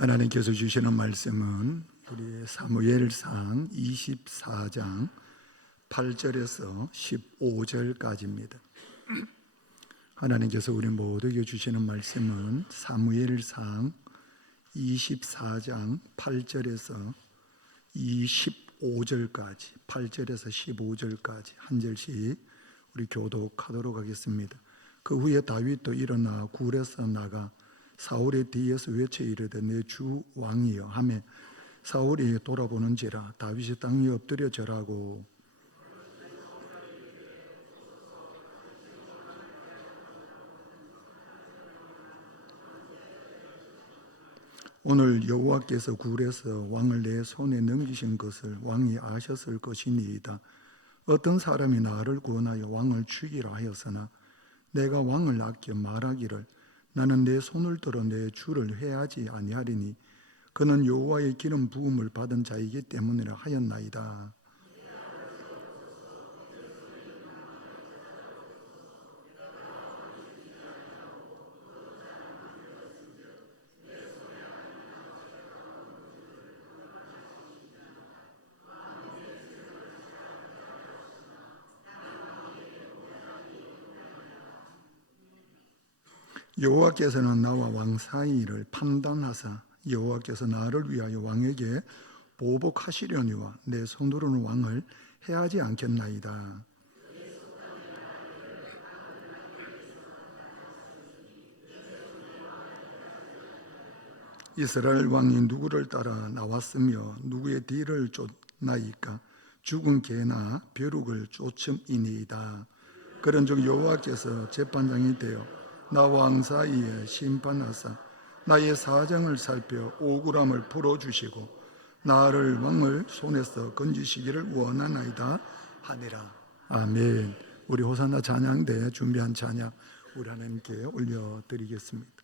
하나님께서 주시는 말씀은 우리 사무엘상 24장 8절에서 15절까지입니다. 하나님께서 우리 모두에게 주시는 말씀은 사무엘상 24장 8절에서 25절까지, 8절에서 15절까지 한 절씩 우리 교독하도록 하겠습니다. 그 후에 다윗도 일어나 굴에서 나가 사울의 뒤에서 외쳐 이르되 내 주 왕이여 하매 사울이 돌아보는지라 다윗이 땅에 엎드려 절하고 오늘 여호와께서 굴에서 왕을 내 손에 넘기신 것을 왕이 아셨을 것이니이다. 어떤 사람이 나를 구원하여 왕을 죽이라 하였으나 내가 왕을 아껴 말하기를 나는 내 손을 들어 내 주를 회하지 아니하리니 그는 여호와의 기름 부음을 받은 자이기 때문이라 하였나이다. 여호와께서는 나와 왕 사이를 판단하사 여호와께서 나를 위하여 왕에게 보복하시려니와 내 손으로는 왕을 해하지 않겠나이다. 이스라엘 왕이 누구를 따라 나왔으며 누구의 뒤를 쫓나이까? 죽은 개나 벼룩을 쫓음이니이다. 그런즉 여호와께서 재판장이 되어 나 왕 사이에 심판하사 나의 사정을 살펴 억울함을 풀어주시고 나를 왕을 손에서 건지시기를 원하나이다 하니라. 아멘. 우리 호산나 찬양대 준비한 찬양 우리 하나님께 올려드리겠습니다.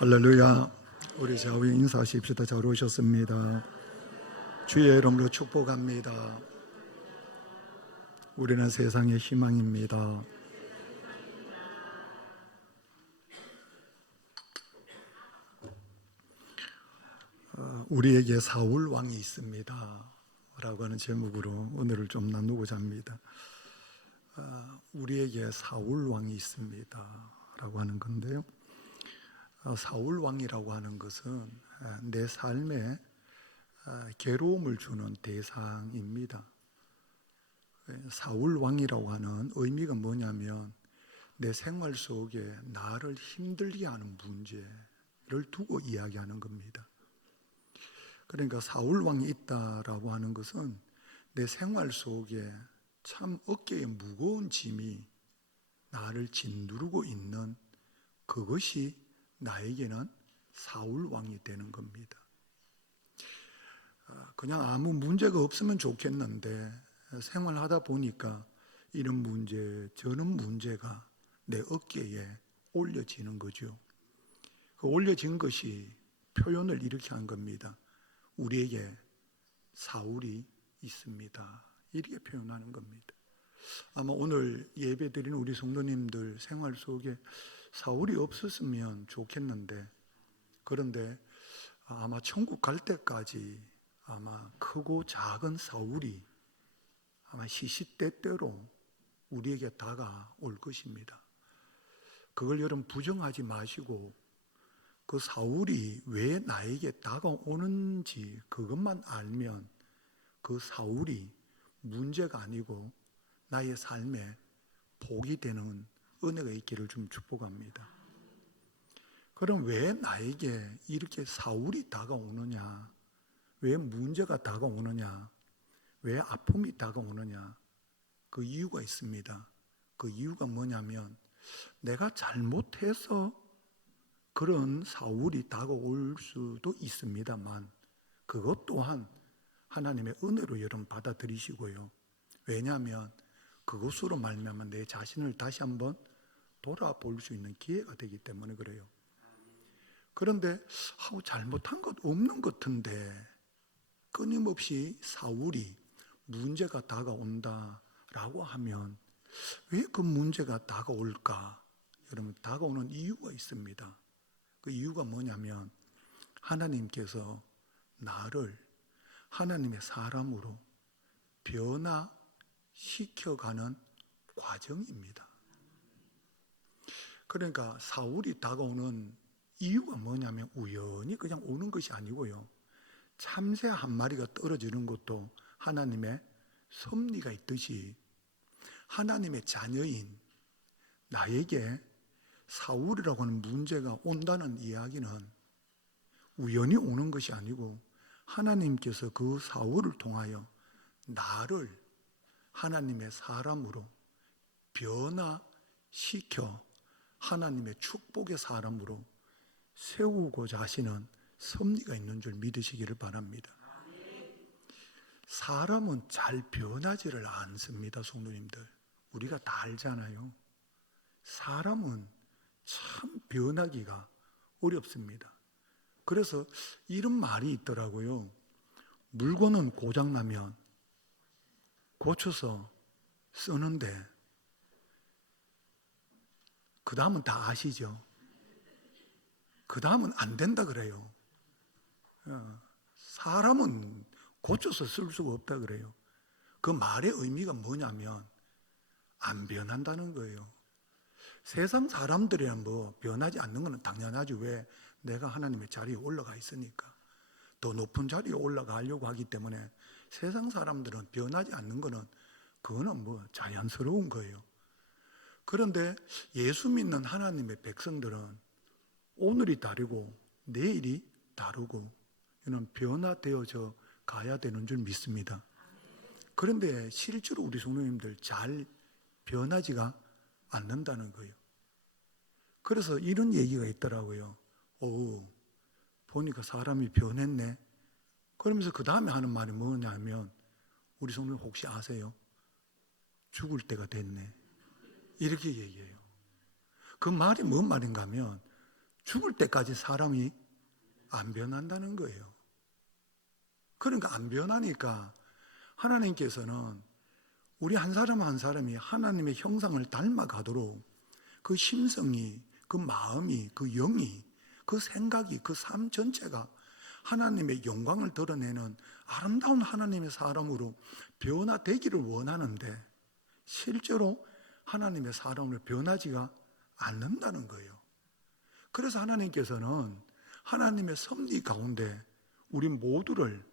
할렐루야. 우리 좌우에 인사하십시다. 잘 오셨습니다. 주의 이름으로 축복합니다. 우리는 세상의 희망입니다. 우리에게 사울 왕이 있습니다 라고 하는 제목으로 오늘을 좀 나누고자 합니다. 우리에게 사울 왕이 있습니다 라고 하는 건데요, 사울 왕이라고 하는 것은 내 삶에 괴로움을 주는 대상입니다. 사울 왕이라고 하는 의미가 뭐냐면 내 생활 속에 나를 힘들게 하는 문제를 두고 이야기하는 겁니다. 그러니까 사울 왕이 있다라고 하는 것은 내 생활 속에 참 어깨에 무거운 짐이 나를 짓누르고 있는 그것이 나에게는 사울 왕이 되는 겁니다. 그냥 아무 문제가 없으면 좋겠는데 생활하다 보니까 이런 문제 저런 문제가 내 어깨에 올려지는 거죠. 그 올려진 것이 표현을 이렇게 한 겁니다. 우리에게 사울이 있습니다. 이렇게 표현하는 겁니다. 아마 오늘 예배 드리는 우리 성도님들 생활 속에 사울이 없었으면 좋겠는데, 그런데 아마 천국 갈 때까지 아마 크고 작은 사울이 아마 시시때때로 우리에게 다가올 것입니다. 그걸 여러분 부정하지 마시고 그 사울이 왜 나에게 다가오는지 그것만 알면 그 사울이 문제가 아니고 나의 삶에 복이 되는 은혜가 있기를 좀 축복합니다. 그럼 왜 나에게 이렇게 사울이 다가오느냐? 왜 문제가 다가오느냐? 왜 아픔이 다가오느냐? 그 이유가 있습니다. 그 이유가 뭐냐면 내가 잘못해서 그런 사울이 다가올 수도 있습니다만 그것 또한 하나님의 은혜로 여러분 받아들이시고요. 왜냐하면 그것으로 말미암아 내 자신을 다시 한번 돌아볼 수 있는 기회가 되기 때문에 그래요. 그런데 잘못한 것 없는 것 같은데 끊임없이 사울이 문제가 다가온다라고 하면 왜 그 문제가 다가올까? 여러분, 다가오는 이유가 있습니다. 그 이유가 뭐냐면 하나님께서 나를 하나님의 사람으로 변화시켜가는 과정입니다. 그러니까 사울이 다가오는 이유가 뭐냐면 우연히 그냥 오는 것이 아니고요, 참새 한 마리가 떨어지는 것도 하나님의 섭리가 있듯이 하나님의 자녀인 나에게 사울이라고 하는 문제가 온다는 이야기는 우연히 오는 것이 아니고 하나님께서 그 사울을 통하여 나를 하나님의 사람으로 변화시켜 하나님의 축복의 사람으로 세우고자 하시는 섭리가 있는 줄 믿으시기를 바랍니다. 사람은 잘 변하지를 않습니다. 성도님들, 우리가 다 알잖아요. 사람은 참 변하기가 어렵습니다. 그래서 이런 말이 있더라고요. 물건은 고장나면 고쳐서 쓰는데 그 다음은 다 아시죠? 그 다음은 안 된다 그래요. 사람은 고쳐서 쓸 수가 없다 그래요. 그 말의 의미가 뭐냐면 안 변한다는 거예요. 세상 사람들이야 뭐 변하지 않는 것은 당연하지. 왜? 내가 하나님의 자리에 올라가 있으니까. 더 높은 자리에 올라가려고 하기 때문에 세상 사람들은 변하지 않는 것은 그거는 뭐 자연스러운 거예요. 그런데 예수 믿는 하나님의 백성들은 오늘이 다르고 내일이 다르고 이는 변화되어져 가야 되는 줄 믿습니다. 그런데 실제로 우리 성도님들 잘 변하지가 않는다는 거예요. 그래서 이런 얘기가 있더라고요. 보니까 사람이 변했네. 그러면서 그 다음에 하는 말이 뭐냐면 우리 성도님 혹시 아세요? 죽을 때가 됐네. 이렇게 얘기해요. 그 말이 뭔 말인가 하면 죽을 때까지 사람이 안 변한다는 거예요. 그러니까 안 변하니까 하나님께서는 우리 한 사람 한 사람이 하나님의 형상을 닮아가도록 그 심성이, 그 마음이, 그 영이, 그 생각이, 그 삶 전체가 하나님의 영광을 드러내는 아름다운 하나님의 사람으로 변화되기를 원하는데 실제로 하나님의 사람으로 변하지가 않는다는 거예요. 그래서 하나님께서는 하나님의 섭리 가운데 우리 모두를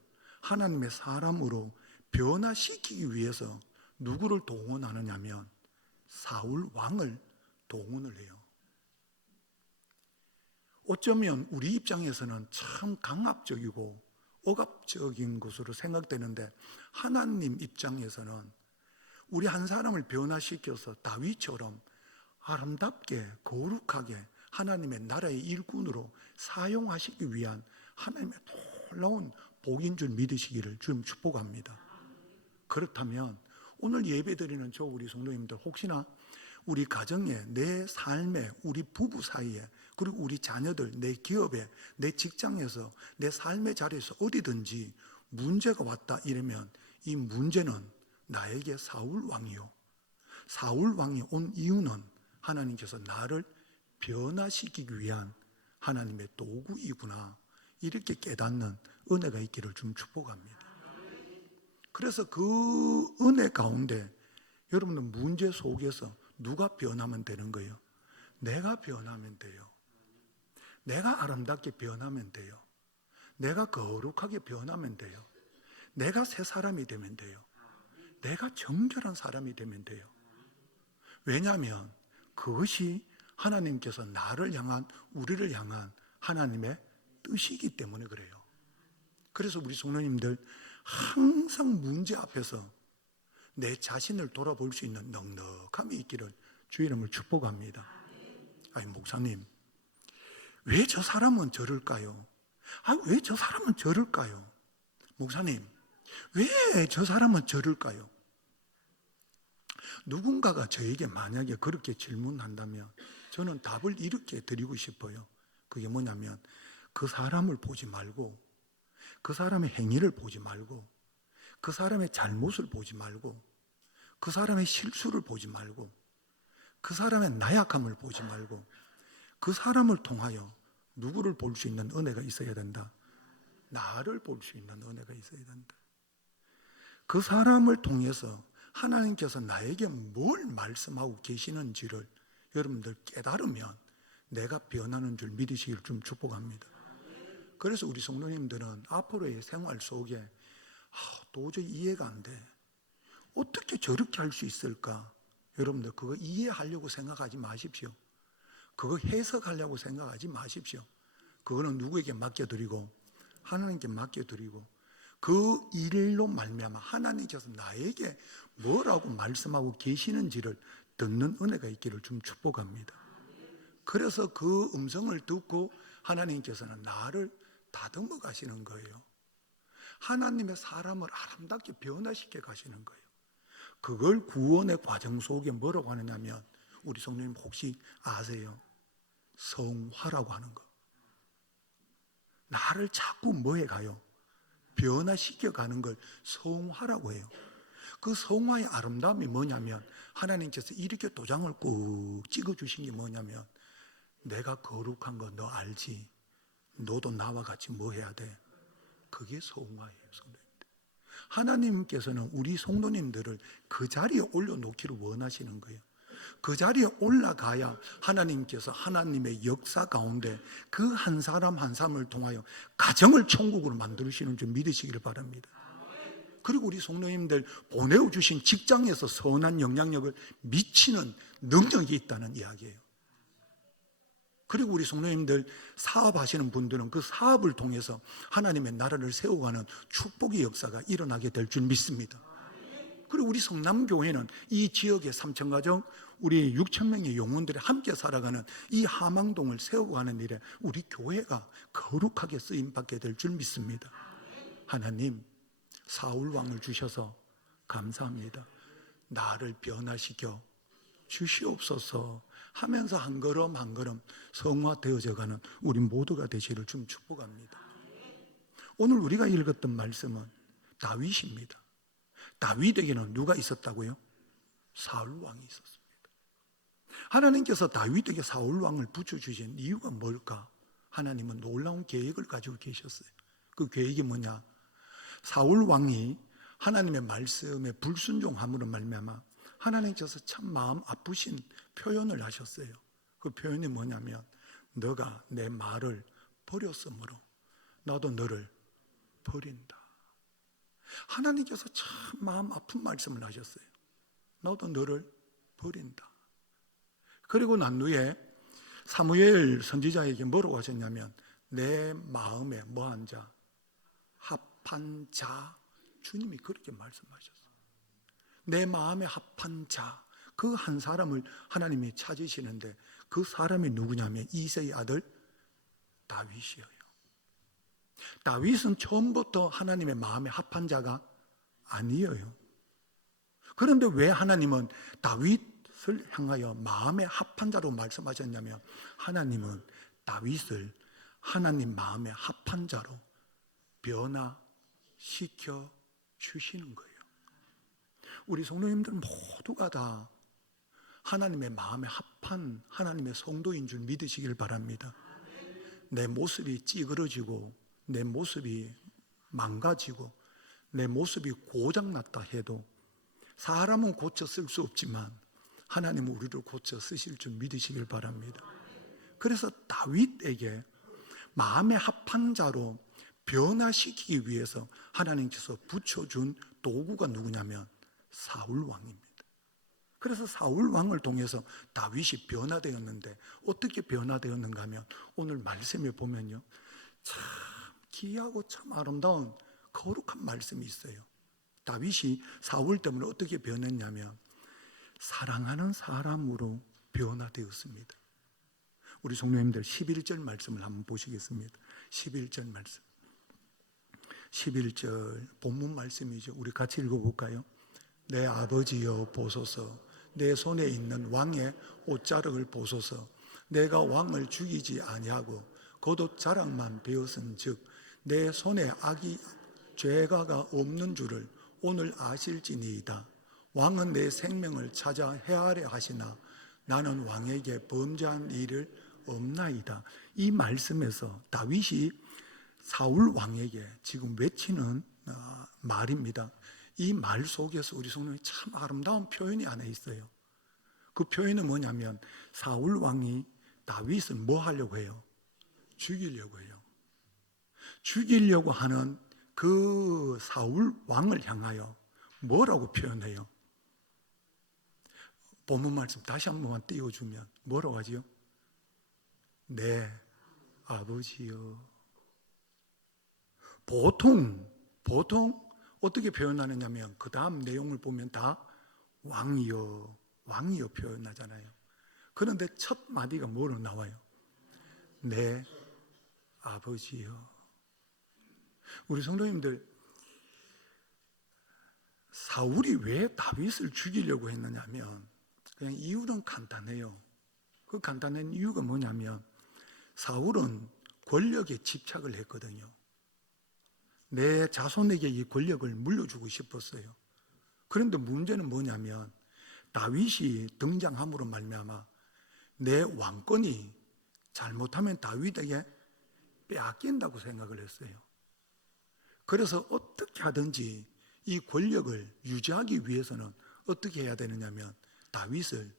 하나님의 사람으로 변화시키기 위해서 누구를 동원하느냐면 사울 왕을 동원을 해요. 어쩌면 우리 입장에서는 참 강압적이고 억압적인 것으로 생각되는데 하나님 입장에서는 우리 한 사람을 변화시켜서 다윗처럼 아름답게 거룩하게 하나님의 나라의 일꾼으로 사용하시기 위한 하나님의 놀라운 복인 줄 믿으시기를 주님 축복합니다. 그렇다면 오늘 예배드리는 저 우리 성도님들 혹시나 우리 가정에, 내 삶에, 우리 부부 사이에, 그리고 우리 자녀들, 내 기업에, 내 직장에서, 내 삶의 자리에서 어디든지 문제가 왔다 이러면 이 문제는 나에게 사울 왕이요, 사울 왕이 온 이유는 하나님께서 나를 변화시키기 위한 하나님의 도구이구나, 이렇게 깨닫는 은혜가 있기를 좀 축복합니다. 그래서 그 은혜 가운데 여러분들 문제 속에서 누가 변하면 되는 거예요? 내가 변하면 돼요. 내가 아름답게 변하면 돼요. 내가 거룩하게 변하면 돼요. 내가 새 사람이 되면 돼요. 내가 정결한 사람이 되면 돼요. 왜냐하면 그것이 하나님께서 나를 향한, 우리를 향한 하나님의 뜻이기 때문에 그래요. 그래서 우리 성도님들 항상 문제 앞에서 내 자신을 돌아볼 수 있는 넉넉함이 있기를 주 이름을 축복합니다. 아니 목사님, 왜 저 사람은 저럴까요? 왜 저 사람은 저럴까요? 목사님, 왜 저 사람은 저럴까요? 누군가가 저에게 만약에 그렇게 질문한다면 저는 답을 이렇게 드리고 싶어요. 그게 뭐냐면 그 사람을 보지 말고, 그 사람의 행위를 보지 말고, 그 사람의 잘못을 보지 말고, 그 사람의 실수를 보지 말고, 그 사람의 나약함을 보지 말고, 그 사람을 통하여 누구를 볼 수 있는 은혜가 있어야 된다? 나를 볼 수 있는 은혜가 있어야 된다. 그 사람을 통해서 하나님께서 나에게 뭘 말씀하고 계시는지를 여러분들 깨달으면 내가 변하는 줄 믿으시기를 좀 축복합니다. 그래서 우리 성도님들은 앞으로의 생활 속에 도저히 이해가 안 돼. 어떻게 저렇게 할 수 있을까? 여러분들 그거 이해하려고 생각하지 마십시오. 그거 해석하려고 생각하지 마십시오. 그거는 누구에게 맡겨드리고 하나님께 맡겨드리고 그 일로 말미암아 하나님께서 나에게 뭐라고 말씀하고 계시는지를 듣는 은혜가 있기를 좀 축복합니다. 그래서 그 음성을 듣고 하나님께서는 나를 다듬어 가시는 거예요. 하나님의 사람을 아름답게 변화시켜 가시는 거예요. 그걸 구원의 과정 속에 뭐라고 하느냐면 우리 성도님 혹시 아세요? 성화라고 하는 거. 나를 자꾸 뭐 해가요? 변화시켜 가는 걸 성화라고 해요. 그 성화의 아름다움이 뭐냐면 하나님께서 이렇게 도장을 꾹 찍어주신 게 뭐냐면 내가 거룩한 거 너 알지? 너도 나와 같이 뭐 해야 돼? 그게 성화예요. 성도님들. 하나님께서는 우리 성도님들을 그 자리에 올려놓기를 원하시는 거예요. 그 자리에 올라가야 하나님께서 하나님의 역사 가운데 그 한 사람 한 사람을 통하여 가정을 천국으로 만드시는 줄 믿으시기를 바랍니다. 그리고 우리 성도님들 보내주신 직장에서 선한 영향력을 미치는 능력이 있다는 이야기예요. 그리고 우리 성도님들 사업하시는 분들은 그 사업을 통해서 하나님의 나라를 세워가는 축복의 역사가 일어나게 될 줄 믿습니다. 그리고 우리 성남교회는 이 지역의 3,000가정, 우리 6,000명의 영혼들이 함께 살아가는 이 하망동을 세워가는 일에 우리 교회가 거룩하게 쓰임받게 될 줄 믿습니다. 하나님, 사울 왕을 주셔서 감사합니다. 나를 변화시켜 주시옵소서 하면서 한 걸음 한 걸음 성화되어져가는 우리 모두가 되시기를 좀 축복합니다. 오늘 우리가 읽었던 말씀은 다윗입니다. 다윗에게는 누가 있었다고요? 사울 왕이 있었습니다. 하나님께서 다윗에게 사울 왕을 붙여주신 이유가 뭘까? 하나님은 놀라운 계획을 가지고 계셨어요. 그 계획이 뭐냐? 사울 왕이 하나님의 말씀에 불순종함으로 말미암아 하나님께서 참 마음 아프신 표현을 하셨어요. 그 표현이 뭐냐면 너가 내 말을 버렸으므로 나도 너를 버린다. 하나님께서 참 마음 아픈 말씀을 하셨어요. 나도 너를 버린다. 그리고 난 후에 사무엘 선지자에게 뭐라고 하셨냐면 내 마음에 뭐한 자? 합한 자. 주님이 그렇게 말씀하셨어요. 내 마음에 합한 자, 그 한 사람을 하나님이 찾으시는데 그 사람이 누구냐면 이새의 아들 다윗이에요. 다윗은 처음부터 하나님의 마음에 합한 자가 아니에요. 그런데 왜 하나님은 다윗을 향하여 마음에 합한 자로 말씀하셨냐면 하나님은 다윗을 하나님 마음에 합한 자로 변화시켜 주시는 거예요. 우리 성도님들 모두가 다 하나님의 마음에 합한 하나님의 성도인 줄 믿으시길 바랍니다. 내 모습이 찌그러지고 내 모습이 망가지고 내 모습이 고장났다 해도 사람은 고쳐 쓸 수 없지만 하나님은 우리를 고쳐 쓰실 줄 믿으시길 바랍니다. 그래서 다윗에게 마음에 합한 자로 변화시키기 위해서 하나님께서 붙여준 도구가 누구냐면 사울 왕입니다. 그래서 사울 왕을 통해서 다윗이 변화되었는데 어떻게 변화되었는가 하면 오늘 말씀에 보면요, 참 귀하고 참 아름다운 거룩한 말씀이 있어요. 다윗이 사울 때문에 어떻게 변했냐면 사랑하는 사람으로 변화되었습니다. 우리 성도님들 11절 말씀을 한번 보시겠습니다. 11절 말씀. 11절 본문 말씀이죠. 우리 같이 읽어볼까요? 내 아버지여 보소서, 내 손에 있는 왕의 옷자락을 보소서. 내가 왕을 죽이지 아니하고 겉옷 자락만 베었은즉 내 손에 악이 죄가가 없는 줄을 오늘 아실지니이다. 왕은 내 생명을 찾아 해하려 하시나 나는 왕에게 범죄한 일을 없나이다. 이 말씀에서 다윗이 사울 왕에게 지금 외치는 말입니다. 이 말 속에서 우리 성도님이 참 아름다운 표현이 하나 있어요. 그 표현은 뭐냐면 사울 왕이 다윗을 뭐 하려고 해요? 죽이려고 해요. 죽이려고 하는 그 사울 왕을 향하여 뭐라고 표현해요? 본문 말씀 다시 한 번만 띄워주면 뭐라고 하지요? 내 아버지요. 보통 어떻게 표현하느냐면 그 다음 내용을 보면 다 왕이요 표현하잖아요. 그런데 첫 마디가 뭐로 나와요? 내 아버지요. 우리 성도님들, 사울이 왜 다윗을 죽이려고 했느냐면 그냥 이유는 간단해요. 그 간단한 이유가 뭐냐면 사울은 권력에 집착을 했거든요. 내 자손에게 이 권력을 물려주고 싶었어요. 그런데 문제는 뭐냐면 다윗이 등장함으로 말미암아 내 왕권이 잘못하면 다윗에게 빼앗긴다고 생각을 했어요. 그래서 어떻게 하든지 이 권력을 유지하기 위해서는 어떻게 해야 되느냐면 다윗을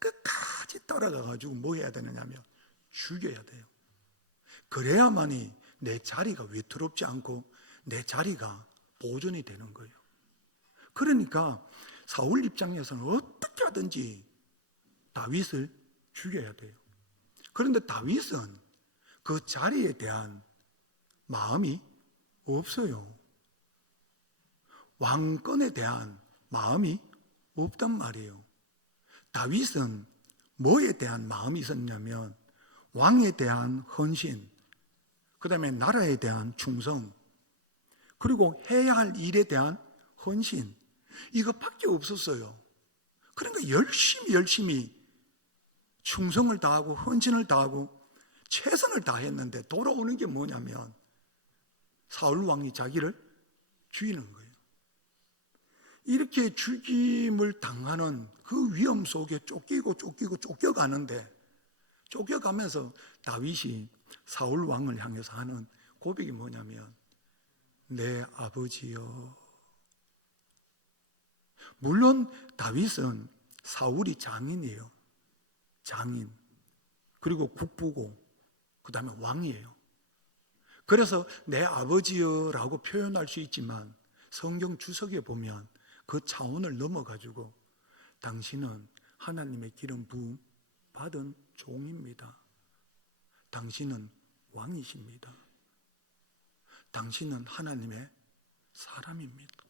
끝까지 따라가가지고 뭐 해야 되느냐면 죽여야 돼요. 그래야만이 내 자리가 위태롭지 않고 내 자리가 보존이 되는 거예요. 그러니까 사울 입장에서는 어떻게 하든지 다윗을 죽여야 돼요. 그런데 다윗은 그 자리에 대한 마음이 없어요. 왕권에 대한 마음이 없단 말이에요. 다윗은 뭐에 대한 마음이 있었냐면 왕에 대한 헌신, 그 다음에 나라에 대한 충성, 그리고 해야 할 일에 대한 헌신, 이것밖에 없었어요. 그러니까 열심히 충성을 다하고 헌신을 다하고 최선을 다했는데 돌아오는 게 뭐냐면 사울 왕이 자기를 죽이는 거예요. 이렇게 죽임을 당하는 그 위험 속에 쫓겨가는데, 쫓겨가면서 다윗이 사울 왕을 향해서 하는 고백이 뭐냐면 내 아버지여. 물론 다윗은 사울이 장인이에요. 장인. 그리고 국부고 그 다음에 왕이에요. 그래서 내 아버지여라고 표현할 수 있지만 성경 주석에 보면 그 차원을 넘어가지고 당신은 하나님의 기름 부음 받은 종입니다. 당신은 왕이십니다. 당신은 하나님의 사람입니다.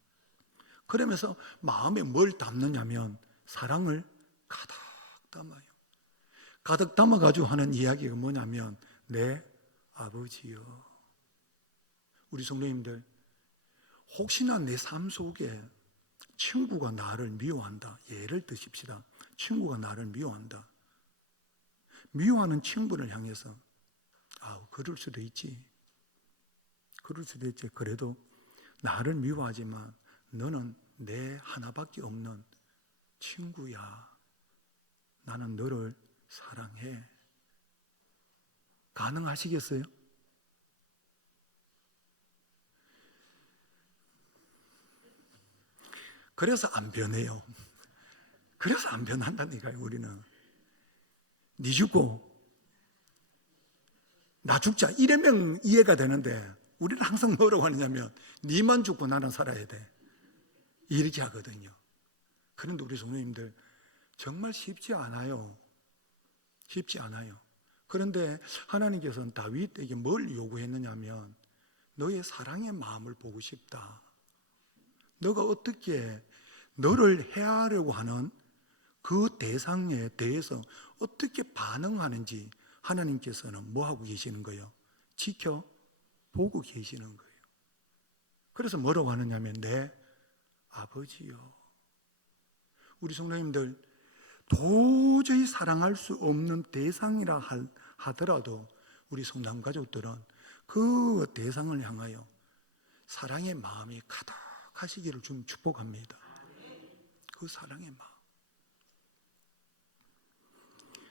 그러면서 마음에 뭘 담느냐면 사랑을 가득 담아요. 가득 담아가지고 하는 이야기가 뭐냐면 내 아버지여. 우리 성도님들, 혹시나 내 삶 속에 친구가 나를 미워한다. 예를 드십시다. 친구가 나를 미워한다. 미워하는 친구를 향해서 그럴 수도 있지. 그럴 수도 있지. 그래도 나를 미워하지만 너는 내 하나밖에 없는 친구야. 나는 너를 사랑해. 가능하시겠어요? 그래서 안 변해요. 그래서 안 변한다니까요. 우리는 네 죽고 나 죽자 이러면 이해가 되는데 우리는 항상 뭐라고 하느냐면 네만 죽고 나는 살아야 돼. 이렇게 하거든요. 그런데 우리 성도님들 정말 쉽지 않아요. 쉽지 않아요. 그런데 하나님께서는 다윗에게 뭘 요구했느냐면 너의 사랑의 마음을 보고 싶다. 너가 어떻게 너를 해하려고 하는 그 대상에 대해서 어떻게 반응하는지 하나님께서는 뭐 하고 계시는 거예요? 지켜보고 계시는 거예요. 그래서 뭐라고 하느냐면 내 아버지요. 우리 성도님들 도저히 사랑할 수 없는 대상이라 하더라도 우리 성남 가족들은 그 대상을 향하여 사랑의 마음이 가득하시기를 좀 축복합니다. 그 사랑의 마음.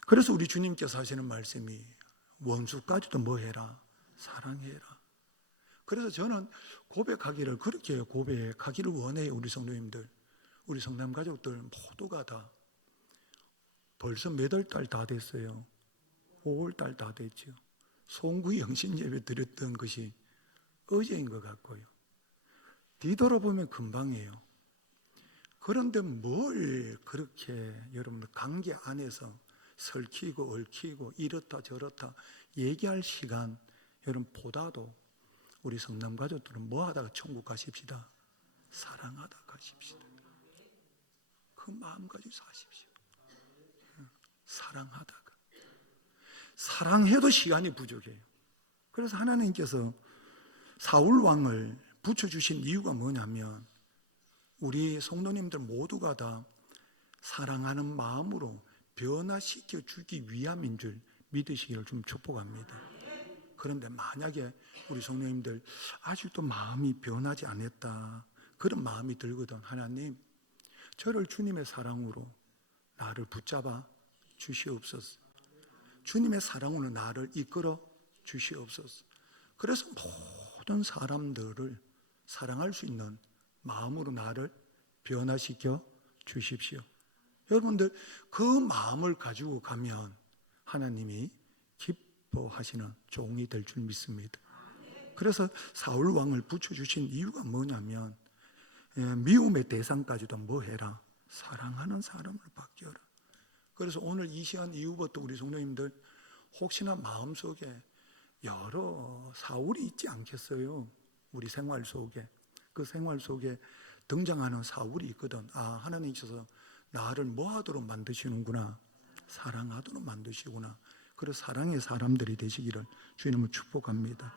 그래서 우리 주님께서 하시는 말씀이 원수까지도 뭐 해라? 사랑해라. 그래서 저는 고백하기를 그렇게 고백하기를 원해요. 우리 성도님들, 우리 성남 가족들 모두가 다 벌써 몇 월 달 다 됐어요. 5월 달 다 됐죠. 송구 영신 예배 드렸던 것이 어제인 것 같고요. 뒤돌아보면 금방이에요. 그런데 뭘 그렇게 여러분들 관계 안에서 설키고 얽히고 이렇다 저렇다 얘기할 시간 여러분보다도 우리 성남 가족들은 뭐 하다가 천국 가십시다? 사랑하다 가십시다. 그 마음 가지고 사십시오. 사랑하다가. 사랑해도 시간이 부족해요. 그래서 하나님께서 사울 왕을 붙여주신 이유가 뭐냐면 우리 성도님들 모두가 다 사랑하는 마음으로 변화시켜 주기 위함인 줄 믿으시기를 좀 축복합니다. 그런데 만약에 우리 성도님들 아직도 마음이 변하지 않았다, 그런 마음이 들거든. 하나님, 저를 주님의 사랑으로 나를 붙잡아 주시옵소서. 주님의 사랑으로 나를 이끌어 주시옵소서. 그래서 모든 사람들을 사랑할 수 있는 마음으로 나를 변화시켜 주십시오. 여러분들 그 마음을 가지고 가면 하나님이 기뻐하시는 종이 될 줄 믿습니다. 그래서 사울 왕을 붙여주신 이유가 뭐냐면 미움의 대상까지도 뭐 해라? 사랑하는 사람을 바뀌어라. 그래서 오늘 이 시간 이후부터 우리 성도님들 혹시나 마음속에 여러 사울이 있지 않겠어요? 우리 생활 속에. 그 생활 속에 등장하는 사울이 있거든. 하나님께서 나를 뭐 하도록 만드시는구나. 사랑하도록 만드시구나. 그래서 사랑의 사람들이 되시기를 주님을 축복합니다.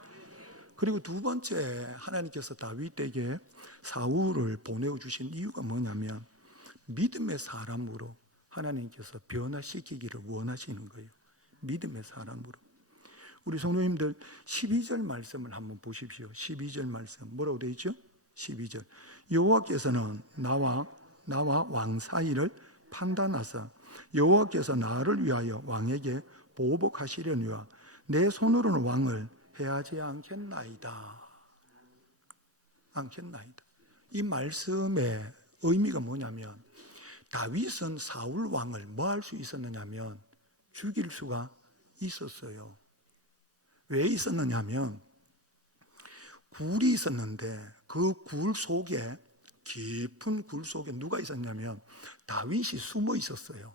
그리고 두 번째, 하나님께서 다윗에게 사울을 보내주신 이유가 뭐냐면 믿음의 사람으로 하나님께서 변화시키기를 원하시는 거예요. 믿음의 사람으로. 우리 성도님들 12절 말씀을 한번 보십시오. 12절 말씀 뭐라고 되어 있죠? 12절 여호와께서는 나와 왕 사이를 판단하사 여호와께서 나를 위하여 왕에게 보복하시려니와 내 손으로는 왕을 해하지 않겠나이다. 이 말씀의 의미가 뭐냐면 다윗은 사울 왕을 뭐 할 수 있었느냐면 죽일 수가 있었어요. 왜 있었느냐면 굴이 있었는데 그 굴 속에, 깊은 굴 속에 누가 있었냐면 다윗이 숨어 있었어요.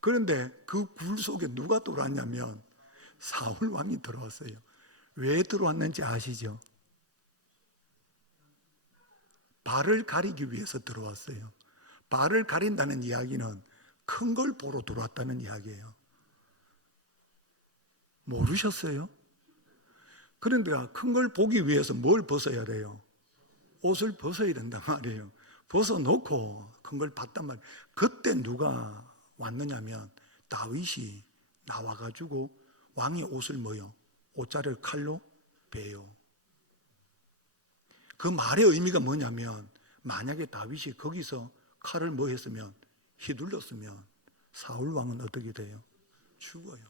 그런데 그 굴 속에 누가 들어왔냐면 사울 왕이 들어왔어요. 왜 들어왔는지 아시죠? 발을 가리기 위해서 들어왔어요. 발을 가린다는 이야기는 큰 걸 보러 들어왔다는 이야기예요. 모르셨어요? 그런데 큰 걸 보기 위해서 뭘 벗어야 돼요? 옷을 벗어야 된단 말이에요. 벗어놓고 큰 걸 봤단 말이에요. 그때 누가 왔느냐면 다윗이 나와가지고 왕의 옷을 뭐요? 옷자를 칼로 베요. 그 말의 의미가 뭐냐면 만약에 다윗이 거기서 칼을 뭐 했으면, 휘둘렀으면 사울 왕은 어떻게 돼요? 죽어요.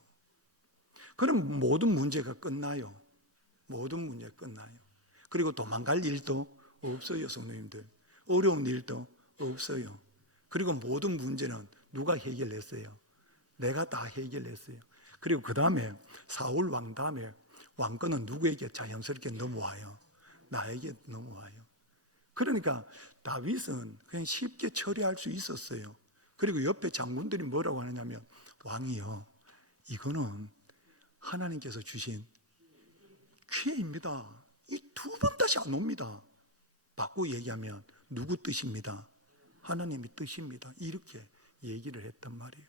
그럼 모든 문제가 끝나요. 모든 문제 끝나요. 그리고 도망갈 일도 없어요, 성도님들. 어려운 일도 없어요. 그리고 모든 문제는 누가 해결했어요? 내가 다 해결했어요. 그리고 그 다음에 사울 왕 다음에 왕권은 누구에게 자연스럽게 넘어와요? 나에게 넘어와요. 그러니까 다윗은 그냥 쉽게 처리할 수 있었어요. 그리고 옆에 장군들이 뭐라고 하느냐면 왕이요, 이거는 하나님께서 주신 기회입니다. 이 두 번 다시 안 옵니다. 바꾸고 얘기하면 누구 뜻입니다? 하나님의 뜻입니다. 이렇게 얘기를 했단 말이에요.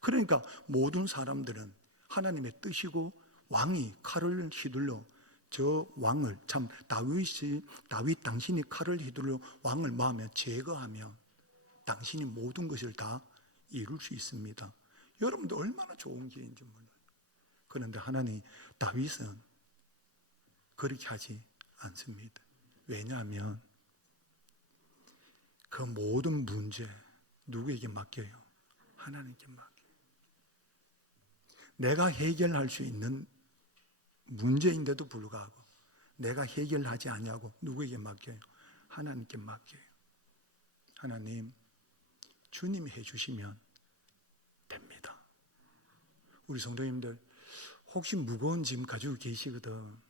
그러니까 모든 사람들은 하나님의 뜻이고 왕이 칼을 휘둘러 저 왕을, 참 다윗 당신이 칼을 휘둘러 왕을 마음에 제거하면 당신이 모든 것을 다 이룰 수 있습니다. 여러분들 얼마나 좋은 기회인지 몰라요. 그런데 하나님, 다윗은 그렇게 하지 않습니다. 왜냐하면 그 모든 문제 누구에게 맡겨요? 하나님께 맡겨요. 내가 해결할 수 있는 문제인데도 불구하고 내가 해결하지 아니하고 누구에게 맡겨요? 하나님께 맡겨요. 하나님, 주님이 해주시면 됩니다. 우리 성도님들 혹시 무거운 짐 가지고 계시거든.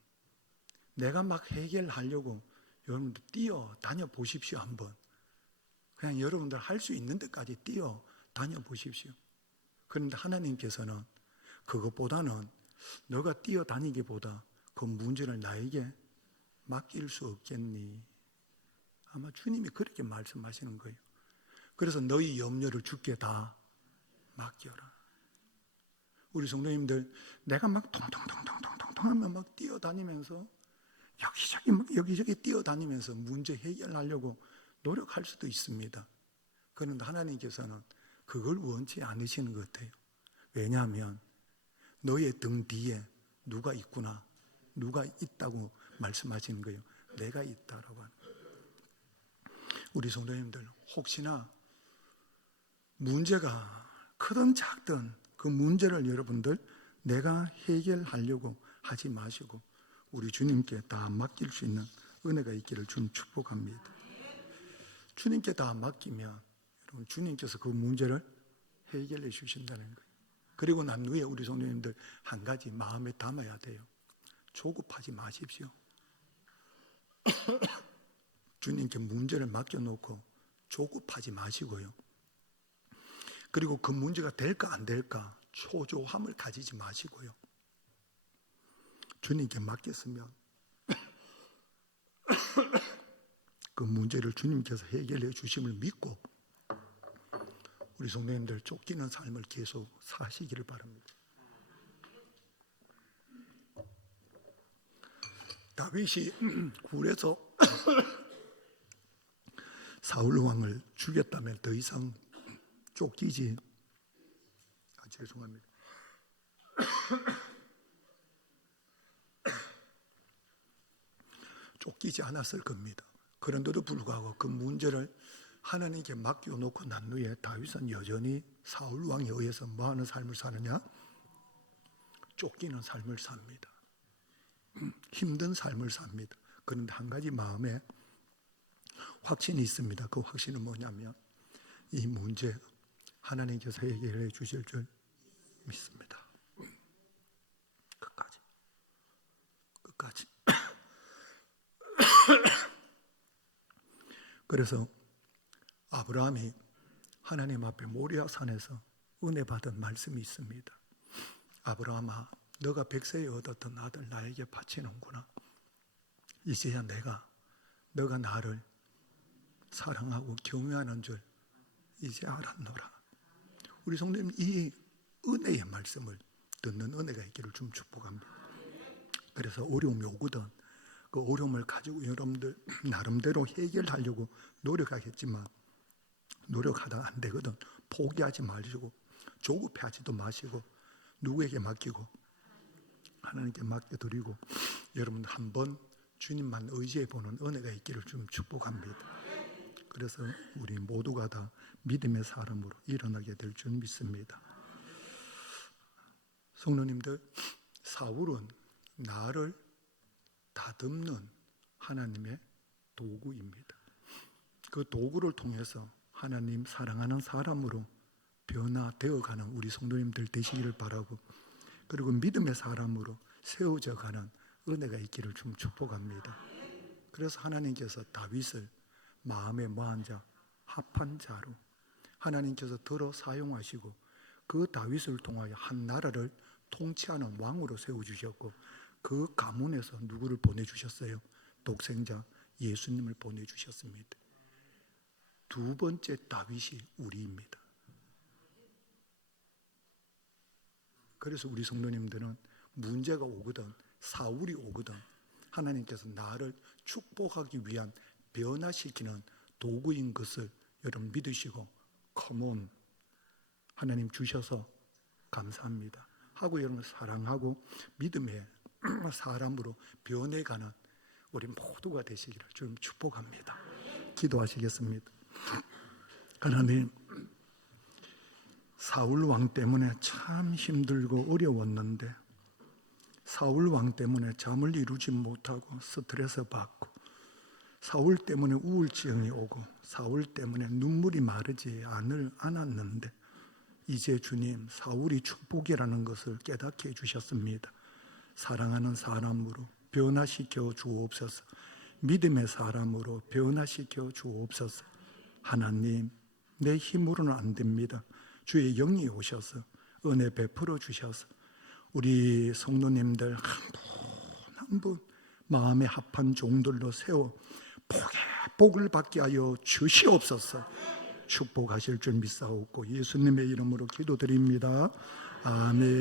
내가 막 해결하려고 여러분들 뛰어다녀 보십시오. 한번 그냥 여러분들 할 수 있는 데까지 뛰어다녀 보십시오. 그런데 하나님께서는 그것보다는 너가 뛰어다니기보다 그 문제를 나에게 맡길 수 없겠니? 아마 주님이 그렇게 말씀하시는 거예요. 그래서 너희 염려를 주께 다 맡겨라. 우리 성도님들, 내가 막 통통통통통통 하면 막 뛰어다니면서 여기저기 뛰어다니면서 문제 해결하려고 노력할 수도 있습니다. 그런데 하나님께서는 그걸 원치 않으시는 것 같아요. 왜냐하면 너의 등 뒤에 누가 있구나, 누가 있다고 말씀하시는 거예요. 내가 있다라고 하는 거예요. 우리 성도님들, 혹시나 문제가 크든 작든 그 문제를 여러분들 내가 해결하려고 하지 마시고 우리 주님께 다 맡길 수 있는 은혜가 있기를 주님 축복합니다. 주님께 다 맡기면 여러분 주님께서 그 문제를 해결해 주신다는 거예요. 그리고 난 후에 우리 성도님들 한 가지 마음에 담아야 돼요. 조급하지 마십시오. 주님께 문제를 맡겨놓고 조급하지 마시고요. 그리고 그 문제가 될까 안 될까 초조함을 가지지 마시고요. 주님께 맡겼으면 그 문제를 주님께서 해결해 주심을 믿고 우리 성도님들 쫓기는 삶을 계속 사시기를 바랍니다. 다윗이 굴에서 사울 왕을 죽였다면 더 이상 쫓기지 죄송합니다. 쫓기지 않았을 겁니다. 그런데도 불구하고 그 문제를 하나님께 맡겨놓고 난 후에 다윗은 여전히 사울 왕에 의해서 뭐하는 삶을 사느냐? 쫓기는 삶을 삽니다. 힘든 삶을 삽니다. 그런데 한 가지 마음에 확신이 있습니다. 그 확신은 뭐냐면 이 문제 하나님께서 해결해 주실 줄 믿습니다. 끝까지. 그래서 아브라함이 하나님 앞에 모리아 산에서 은혜 받은 말씀이 있습니다. 아브라함아, 너가 백세에 얻었던 아들 나에게 바치는구나. 이제야 너가 나를 사랑하고 경외하는 줄 이제 알았노라. 우리 성도님 이 은혜의 말씀을 듣는 은혜가 있기를 좀 축복합니다. 그래서 어려움이 오거든 그 어려움을 가지고 여러분들 나름대로 해결하려고 노력하겠지만 노력하다 안 되거든. 포기하지 마시고 조급해하지도 마시고 누구에게 맡기고 하나님께 맡겨드리고 여러분 한번 주님만 의지해보는 은혜가 있기를 좀 축복합니다. 그래서 우리 모두가 다 믿음의 사람으로 일어나게 될 줄 믿습니다. 성도님들, 사울은 나를 다듬는 하나님의 도구입니다. 그 도구를 통해서 하나님 사랑하는 사람으로 변화되어가는 우리 성도님들 되시기를 바라고 그리고 믿음의 사람으로 세워져 가는 은혜가 있기를 좀 축복합니다. 그래서 하나님께서 다윗을 마음에 뭐한 자, 합한 자로 하나님께서 들어 사용하시고 그 다윗을 통하여 한 나라를 통치하는 왕으로 세워주셨고 그 가문에서 누구를 보내주셨어요? 독생자 예수님을 보내주셨습니다. 두 번째 다윗이 우리입니다. 그래서 우리 성도님들은 문제가 오거든 사울이 오거든 하나님께서 나를 축복하기 위한 변화시키는 도구인 것을 여러분 믿으시고 컴온 하나님 주셔서 감사합니다 하고 여러분 사랑하고 믿음의 사람으로 변해가는 우리 모두가 되시기를 좀 축복합니다. 기도하시겠습니다. 하나님 사울 왕 때문에 참 힘들고 어려웠는데 사울 왕 때문에 잠을 이루지 못하고 스트레스 받고 사울 때문에 우울증이 오고 사울 때문에 눈물이 마르지 않았는데 이제 주님 사울이 축복이라는 것을 깨닫게 해주셨습니다. 사랑하는 사람으로 변화시켜 주옵소서. 믿음의 사람으로 변화시켜 주옵소서. 하나님 내 힘으로는 안 됩니다. 주의 영이 오셔서 은혜 베풀어 주셔서 우리 성도님들 한 분 마음에 합한 종들로 세워 복을 받게 하여 주시옵소서. 축복하실 줄 믿사옵고 예수님의 이름으로 기도드립니다. 아멘.